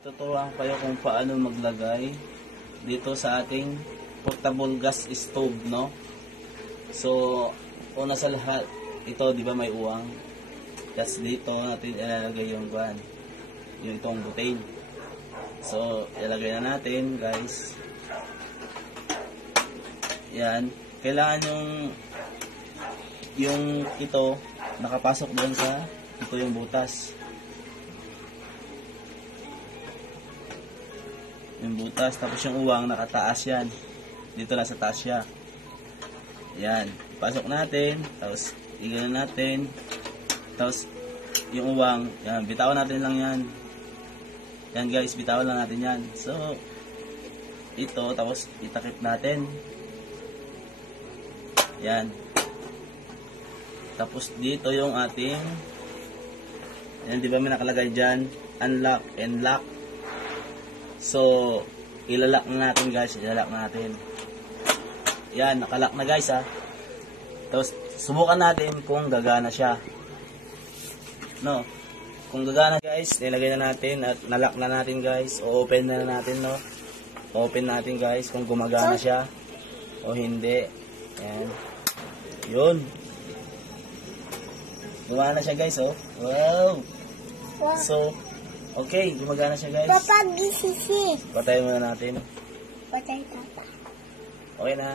Tuturuan ko kayo kung paano maglagay dito sa ating portable gas stove, no? So, una sa lahat, ito, di ba may uwang? That's dito natin ilalagay yung guwan, yung itong butane. So, ilalagay na natin, guys. Yan. Kailangan yung ito nakapasok doon sa ito yung butas. Yung butas, tapos yung uwang nakataas yan. Dito lang sa taas siya. Yan. Pasok natin, tapos igano natin. Tapos yung uwang, yan, bitawan natin lang yan. Yan guys, bitawan lang natin yan. So, ito, tapos itakip natin. Yan. Tapos dito yung ating, yan, di ba may nakalagay dyan, unlock and lock. So, ilalak na natin guys, ilalak na natin. Yan, nakalak na guys ha. Tapos, subukan natin kung gagana siya. No? Kung gagana guys, nilagay na natin at nalock na natin guys. O open na natin, no? Open natin guys kung gumagana siya o hindi. Yan. Yun. Gumana siya guys, oh. Wow! So, okay, gumagana siya guys. Papa, gisisi. Patayin muna natin. Patay, papa. Okay na.